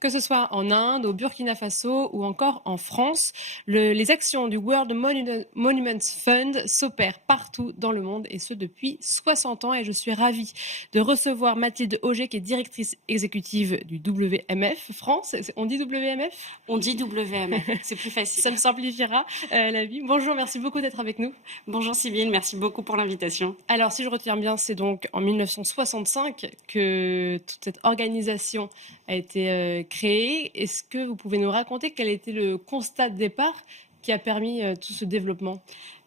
Que ce soit en Inde, au Burkina Faso ou encore en France, les actions du Monuments Fund s'opèrent partout dans le monde et ce depuis 60 ans. Et je suis ravie de recevoir Mathilde Auger qui est directrice exécutive du WMF France. On dit WMF? On dit WMF, c'est plus facile. Ça me simplifiera la vie. Bonjour, merci beaucoup d'être avec nous. Bonjour Sybille, merci beaucoup pour l'invitation. Alors, si je retiens bien, c'est donc en 1965 que toute cette organisation a été créée. Est-ce que vous pouvez nous raconter quel était le constat de départ qui a permis tout ce développement?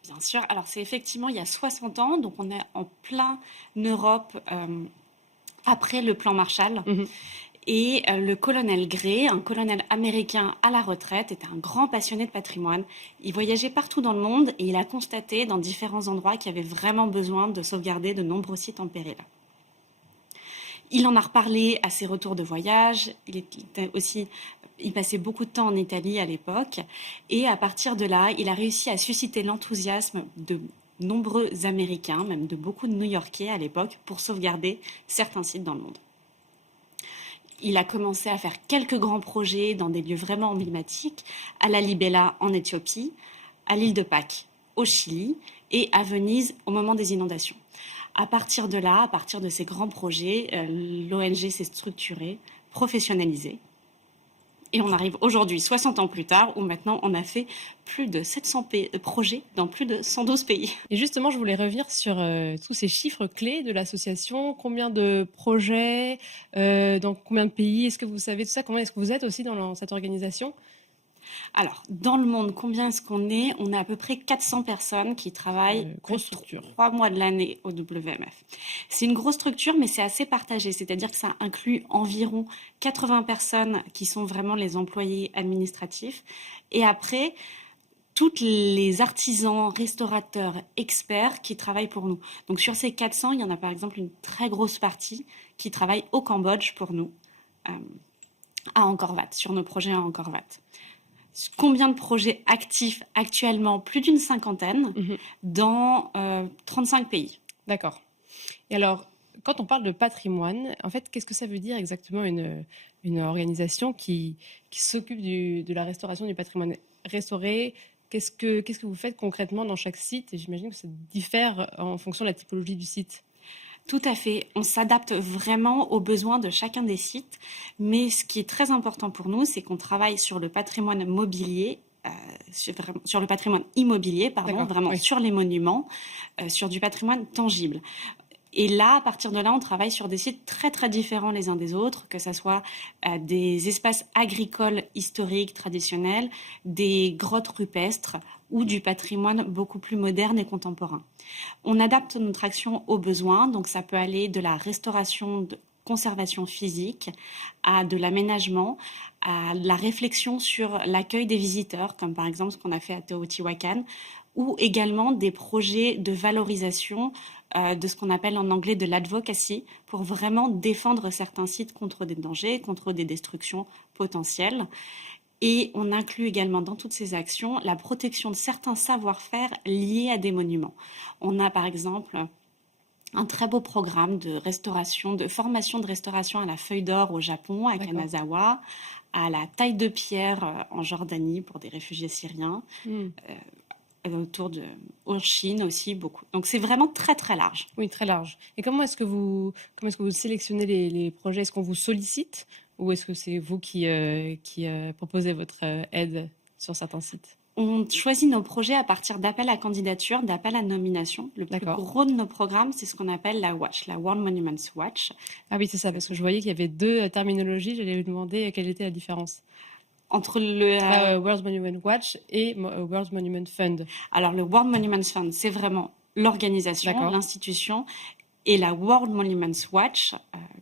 Bien sûr, alors c'est effectivement il y a 60 ans, donc on est en plein Europe après le plan Marshall. Et le colonel Gray, un colonel américain à la retraite, était un grand passionné de patrimoine. Il voyageait partout dans le monde et il a constaté dans différents endroits qu'il y avait vraiment besoin de sauvegarder de nombreux sites en péril. Il en a reparlé à ses retours de voyage. Il passait beaucoup de temps en Italie à l'époque. Et à partir de là, il a réussi à susciter l'enthousiasme de nombreux Américains, même de beaucoup de New-Yorkais à l'époque, pour sauvegarder certains sites dans le monde. Il a commencé à faire quelques grands projets dans des lieux vraiment emblématiques, à la Libella en Éthiopie, à l'île de Pâques au Chili et à Venise au moment des inondations. À partir de là, à partir de ces grands projets, l'ONG s'est structurée, professionnalisée. Et on arrive aujourd'hui, 60 ans plus tard, où maintenant on a fait plus de 700 projets dans plus de 112 pays. Et justement, je voulais revenir sur tous ces chiffres clés de l'association. Combien de projets, dans combien de pays? Est-ce que vous savez tout ça? Comment est-ce que vous êtes aussi dans cette organisation? Alors, dans le monde, combien est-ce qu'on est? On a à peu près 400 personnes qui travaillent grosse structure. 3 mois de l'année au WMF. C'est une grosse structure, mais c'est assez partagé. C'est-à-dire que ça inclut environ 80 personnes qui sont vraiment les employés administratifs. Et après, tous les artisans, restaurateurs, experts qui travaillent pour nous. Donc sur ces 400, il y en a par exemple une très grosse partie qui travaille au Cambodge pour nous, à Angkor Wat, sur nos projets à Angkor Wat. Combien de projets actifs actuellement? Plus d'une cinquantaine dans 35 pays. D'accord. Et alors, quand on parle de patrimoine, en fait, qu'est-ce que ça veut dire exactement une organisation qui s'occupe de la restauration du patrimoine restauré? Qu'est-ce que vous faites concrètement dans chaque site? Et j'imagine que ça diffère en fonction de la typologie du site. Tout à fait. On s'adapte vraiment aux besoins de chacun des sites. Mais ce qui est très important pour nous, c'est qu'on travaille sur le patrimoine mobilier, sur le patrimoine immobilier, vraiment oui. Sur les monuments, sur du patrimoine tangible. Et là, à partir de là, on travaille sur des sites très, très différents les uns des autres, que ce soit des espaces agricoles historiques, traditionnels, des grottes rupestres ou du patrimoine beaucoup plus moderne et contemporain. On adapte notre action aux besoins, donc ça peut aller de la restauration, de conservation physique, à de l'aménagement, à la réflexion sur l'accueil des visiteurs, comme par exemple ce qu'on a fait à Teotihuacan, ou également des projets de valorisation de ce qu'on appelle en anglais de l'advocacy, pour vraiment défendre certains sites contre des dangers, contre des destructions potentielles. Et on inclut également dans toutes ces actions la protection de certains savoir-faire liés à des monuments. On a par exemple un très beau programme de restauration, de formation de restauration à la feuille d'or au Japon, à Kanazawa, à la taille de pierre en Jordanie pour des réfugiés syriens. En Chine aussi beaucoup. Donc c'est vraiment très très large. Oui, très large. Et comment est-ce que vous sélectionnez les projets? Est-ce qu'on vous sollicite ou est-ce que c'est vous qui proposez votre aide sur certains sites? On choisit nos projets à partir d'appels à candidature, d'appels à nomination. Le plus gros de nos programmes, c'est ce qu'on appelle la Watch, la World Monuments Watch. Ah oui, c'est ça, parce que je voyais qu'il y avait deux terminologies. J'allais vous demander quelle était la différence entre le World Monument Watch et World Monument Fund. Alors le World Monuments Fund, c'est vraiment l'organisation, l'institution, et la World Monuments Watch,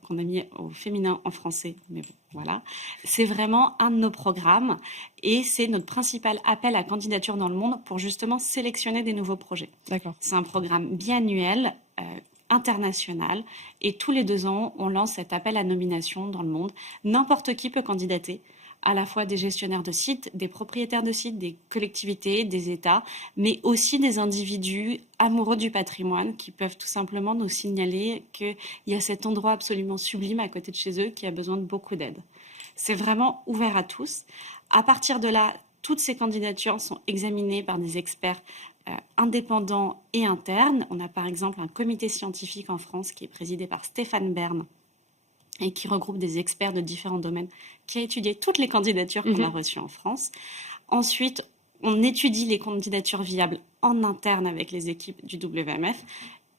qu'on a mis au féminin en français, mais bon, voilà, c'est vraiment un de nos programmes et c'est notre principal appel à candidature dans le monde pour justement sélectionner des nouveaux projets. D'accord. C'est un programme biannuel, international, et tous les 2 ans, on lance cet appel à nomination dans le monde. N'importe qui peut candidater. à la fois des gestionnaires de sites, des propriétaires de sites, des collectivités, des États, mais aussi des individus amoureux du patrimoine qui peuvent tout simplement nous signaler qu'il y a cet endroit absolument sublime à côté de chez eux qui a besoin de beaucoup d'aide. C'est vraiment ouvert à tous. À partir de là, toutes ces candidatures sont examinées par des experts indépendants et internes. On a par exemple un comité scientifique en France qui est présidé par Stéphane Bern et qui regroupe des experts de différents domaines, qui a étudié toutes les candidatures qu'on a reçues en France. Ensuite, on étudie les candidatures viables en interne avec les équipes du WMF.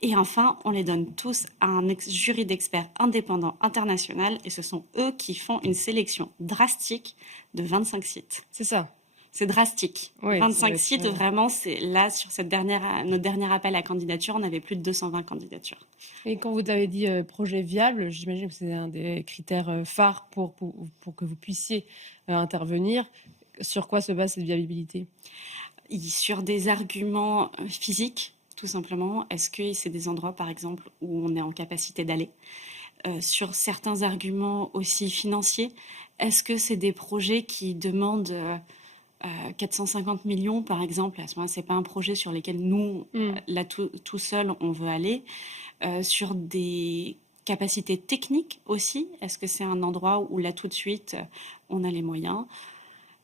Et enfin, on les donne tous à un jury d'experts indépendants international et ce sont eux qui font une sélection drastique de 25 sites. C'est ça. C'est drastique. Oui, 25 sites, vraiment, c'est là, sur notre dernier appel à candidature, on avait plus de 220 candidatures. Et quand vous avez dit projet viable, j'imagine que c'est un des critères phares pour que vous puissiez intervenir. Sur quoi se base cette viabilité? Sur des arguments physiques, tout simplement. Est-ce que c'est des endroits, par exemple, où on est en capacité d'aller? Sur certains arguments aussi financiers, est-ce que c'est des projets qui demandent 450 millions, par exemple? À ce moment-là, ce n'est pas un projet sur lequel nous, là, tout seul, on veut aller. Sur des capacités techniques aussi, est-ce que c'est un endroit où là, tout de suite, on a les moyens?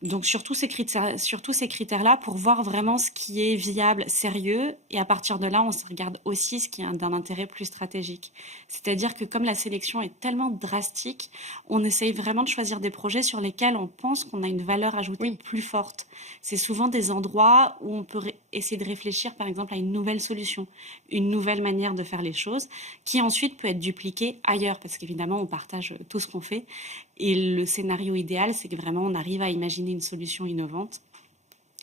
Donc, sur tous ces critères-là, pour voir vraiment ce qui est viable, sérieux, et à partir de là, on se regarde aussi ce qui est d'un intérêt plus stratégique. C'est-à-dire que comme la sélection est tellement drastique, on essaye vraiment de choisir des projets sur lesquels on pense qu'on a une valeur ajoutée plus forte. C'est souvent des endroits où on peut essayer de réfléchir, par exemple, à une nouvelle solution, une nouvelle manière de faire les choses, qui ensuite peut être dupliquée ailleurs, parce qu'évidemment, on partage tout ce qu'on fait. Et le scénario idéal, c'est que vraiment on arrive à imaginer une solution innovante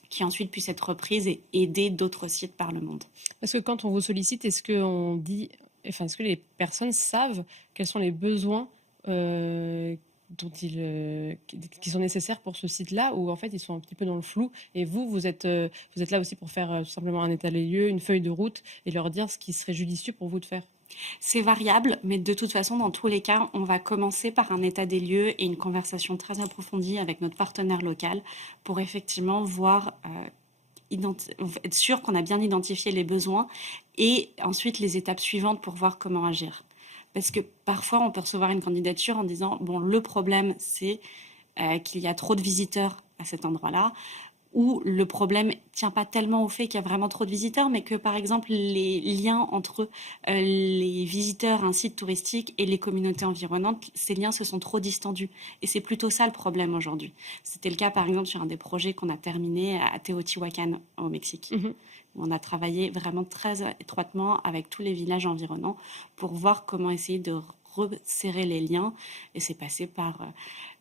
qui ensuite puisse être reprise et aider d'autres sites par le monde. Parce que quand on vous sollicite, est-ce que les personnes savent quels sont les besoins qui sont nécessaires pour ce site-là, ou en fait ils sont un petit peu dans le flou, et vous êtes là aussi pour faire tout simplement un état des lieux, une feuille de route, et leur dire ce qui serait judicieux pour vous de faire? C'est variable, mais de toute façon, dans tous les cas, on va commencer par un état des lieux et une conversation très approfondie avec notre partenaire local pour effectivement voir, être sûr qu'on a bien identifié les besoins et ensuite les étapes suivantes pour voir comment agir. Parce que parfois, on peut recevoir une candidature en disant, bon, le problème, c'est qu'il y a trop de visiteurs à cet endroit-là, où le problème tient pas tellement au fait qu'il y a vraiment trop de visiteurs, mais que par exemple les liens entre les visiteurs à un site touristique et les communautés environnantes, ces liens se sont trop distendus. Et c'est plutôt ça le problème aujourd'hui. C'était le cas par exemple sur un des projets qu'on a terminé à Teotihuacan au Mexique. On a travaillé vraiment très étroitement avec tous les villages environnants pour voir comment essayer de resserrer les liens, et c'est passé par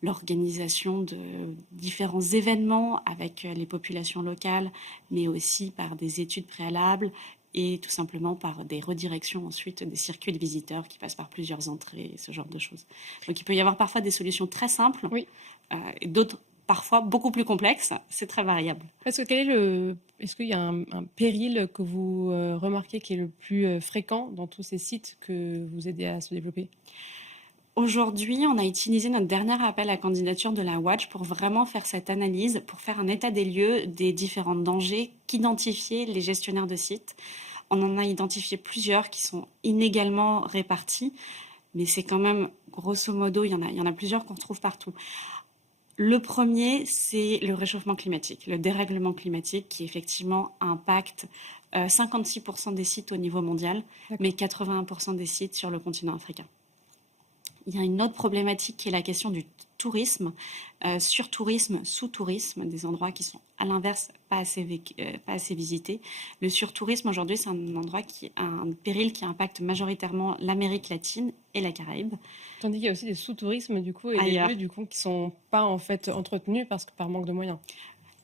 l'organisation de différents événements avec les populations locales, mais aussi par des études préalables et tout simplement par des redirections ensuite des circuits de visiteurs qui passent par plusieurs entrées et ce genre de choses. Donc il peut y avoir parfois des solutions très simples et d'autres parfois beaucoup plus complexes, c'est très variable. Est-ce qu'il y a un péril que vous remarquez qui est le plus fréquent dans tous ces sites que vous aidez à se développer? Aujourd'hui, on a utilisé notre dernier appel à candidature de la Watch pour vraiment faire cette analyse, pour faire un état des lieux des différents dangers qu'identifiaient les gestionnaires de sites. On en a identifié plusieurs qui sont inégalement répartis, mais c'est quand même, grosso modo, il y en a plusieurs qu'on retrouve partout. Le premier, c'est le réchauffement climatique, le dérèglement climatique qui effectivement impacte 56% des sites au niveau mondial, mais 81% des sites sur le continent africain. Il y a une autre problématique qui est la question du tourisme, surtourisme, sous-tourisme, des endroits qui sont à l'inverse pas assez visités. Le surtourisme aujourd'hui, c'est un endroit un péril qui impacte majoritairement l'Amérique latine et la Caraïbe. Tandis qu'il y a aussi des sous-tourismes du coup et des lieux du coup qui sont pas en fait entretenus par manque de moyens.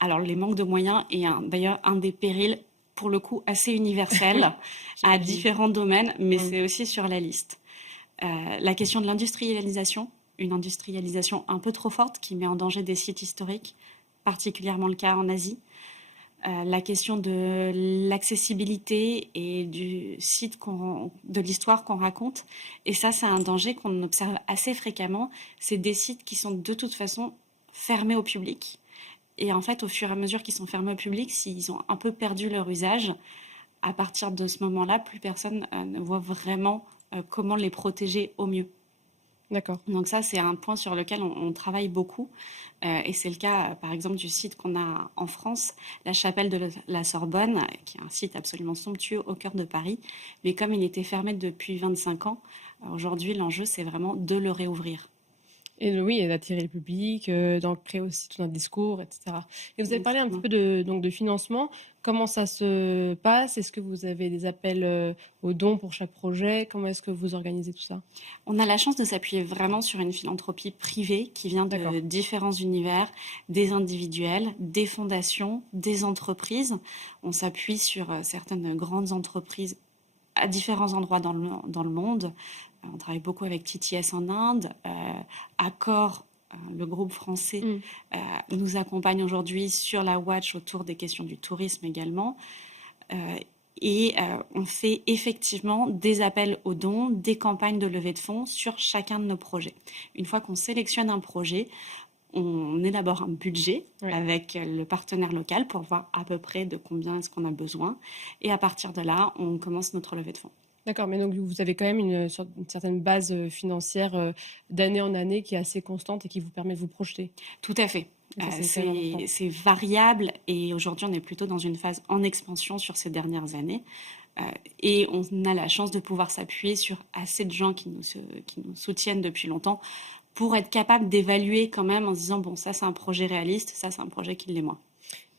Alors les manques de moyens est d'ailleurs un des périls pour le coup assez universel à différents domaines, mais c'est aussi sur la liste. La question de l'industrialisation, une industrialisation un peu trop forte qui met en danger des sites historiques, particulièrement le cas en Asie. La question de l'accessibilité et du site de l'histoire qu'on raconte. Et ça, c'est un danger qu'on observe assez fréquemment. C'est des sites qui sont de toute façon fermés au public. Et en fait, au fur et à mesure qu'ils sont fermés au public, s'ils ont un peu perdu leur usage, à partir de ce moment-là, plus personne ne voit vraiment comment les protéger au mieux. D'accord. Donc ça, c'est un point sur lequel on travaille beaucoup. Et c'est le cas, par exemple, du site qu'on a en France, la chapelle de la Sorbonne, qui est un site absolument somptueux au cœur de Paris. Mais comme il était fermé depuis 25 ans, aujourd'hui, l'enjeu, c'est vraiment de le réouvrir. Et oui, et d'attirer le public, d'en créer aussi tout un discours, et cetera. Et vous avez parlé un petit Exactement. peu de financement. Comment ça se passe? Est-ce que vous avez des appels, aux dons pour chaque projet? Comment est-ce que vous organisez tout ça? On a la chance de s'appuyer vraiment sur une philanthropie privée qui vient D'accord. de différents univers, des individuels, des fondations, des entreprises. On s'appuie sur certaines grandes entreprises à différents endroits dans le monde. On travaille beaucoup avec TTS en Inde, Accor, le groupe français, Mmh. nous accompagne aujourd'hui sur la Watch autour des questions du tourisme également. Et on fait effectivement des appels aux dons, des campagnes de levée de fonds sur chacun de nos projets. Une fois qu'on sélectionne un projet, on élabore un budget Ouais. avec le partenaire local pour voir à peu près de combien est-ce qu'on a besoin. Et à partir de là, on commence notre levée de fonds. D'accord, mais donc vous avez quand même une certaine base, financière, d'année en année qui est assez constante et qui vous permet de vous projeter? Tout à fait. Et ça, c'est quand même important. C'est variable et aujourd'hui, on est plutôt dans une phase en expansion sur ces dernières années. Et on a la chance de pouvoir s'appuyer sur assez de gens qui nous soutiennent depuis longtemps pour être capable d'évaluer quand même en se disant, bon, ça c'est un projet réaliste, ça c'est un projet qui l'est moins.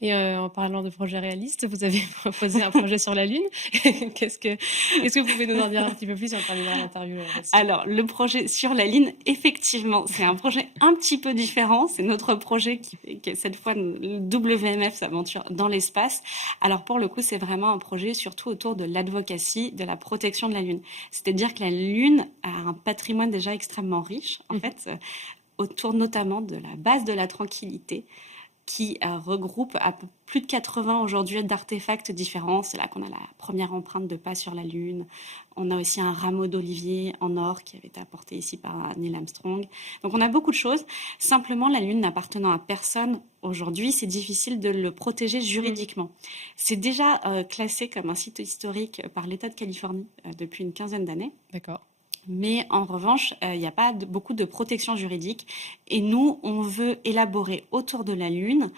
Et en parlant de projets réalistes, vous avez proposé un projet sur la Lune. Est-ce que vous pouvez nous en dire un petit peu plus? On terminera l'interview là-dessus. Alors, le projet sur la ligne, effectivement, c'est un projet un petit peu différent. C'est notre projet qui est cette fois le WMF s'aventure dans l'espace. Alors, pour le coup, c'est vraiment un projet surtout autour de l'advocacy, de la protection de la Lune. C'est-à-dire que la Lune a un patrimoine déjà extrêmement riche, en fait, autour notamment de la base de la tranquillité, qui regroupe plus de 80 aujourd'hui d'artefacts différents. C'est là qu'on a la première empreinte de pas sur la Lune. On a aussi un rameau d'olivier en or qui avait été apporté ici par Neil Armstrong. Donc on a beaucoup de choses. Simplement, la Lune n'appartenant à personne aujourd'hui, c'est difficile de le protéger juridiquement. C'est déjà classé comme un site historique par l'État de Californie depuis une quinzaine d'années. D'accord. Mais en revanche, il n'y a pas beaucoup de protection juridique. Et nous, on veut élaborer autour de la Lune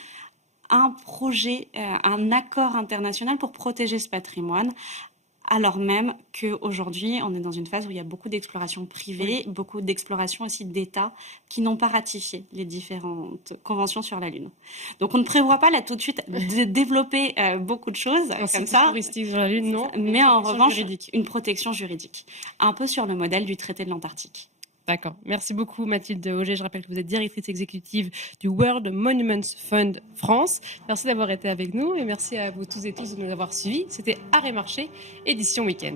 un projet, un accord international pour protéger ce patrimoine, alors même qu'aujourd'hui, on est dans une phase où il y a beaucoup d'exploration privée, beaucoup d'exploration aussi d'États qui n'ont pas ratifié les différentes conventions sur la Lune. Donc on ne prévoit pas là tout de suite de développer beaucoup de choses comme ça. Touristique sur la Lune, non. Mais en revanche, juridique. une protection juridique. Un peu sur le modèle du traité de l'Antarctique. D'accord. Merci beaucoup Mathilde Auger. Je rappelle que vous êtes directrice exécutive du World Monuments Fund France. Merci d'avoir été avec nous et merci à vous tous et tous de nous avoir suivis. C'était Arrêt Marché, édition Week-end.